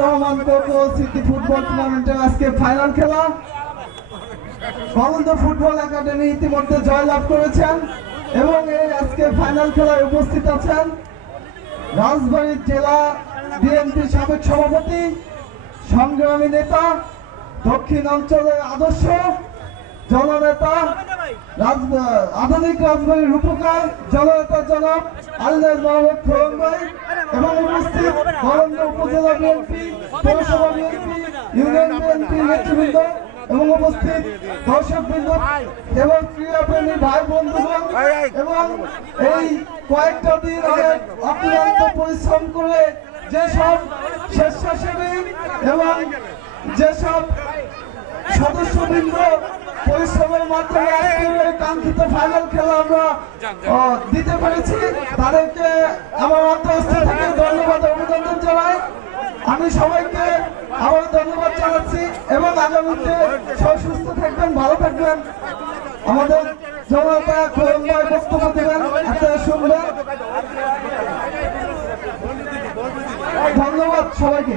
Rahman cocoa city football টুর্নামেন্টের আজকে final খেলা। বালন্দ ফুটবল একাডেমি ইতিমধ্যে জয়লাভ করেছেন এবং এই আজকে ফাইনাল খেলায় উপস্থিত আছেন রাজবাড়ী জেলা বিএনপি সাবেক সভাপতি, সংগ্রামী নেতা দক্ষিণ অঞ্চলের আদর্শ জননেতা আধুনিক রাজবাড়ির রূপকার জননেতা জনাব আল্লাহ মোহাম্মদ খোরম ভাই এবং উপস্থিত বরন্দ উপজেলা বিএনপি, পৌরসভা বিএনপি, ইউনিয়ন বিএনপি নেতৃবৃন্দ এবং উপস্থিত দর্শকবৃন্দ, এবং ক্রীড়াপ্রেমী ভাই বন্ধুগণ এবং এই কয়েকটা দিন অনেক অক্লান্ত পরিশ্রম করে যেসব স্বেচ্ছাসেবী এবং যেসব সদস্যবৃন্দ আজকের কাঙ্ক্ষিত ফাইনাল খেলা আমরা দিতে পেরেছি। তাদেরকে আমার অন্তঃস্থ থেকে ধন্যবাদ অভিনন্দন জানাই। আমি সবাইকে আবার ধন্যবাদ জানাচ্ছি এবং আগামীতে সবাই সুস্থ থাকবেন ভালো থাকবেন। আমাদের জনতা খোরম ভাই বক্তব্য দেবেন আপনারা শুনবেন ধন্যবাদ সবাইকে।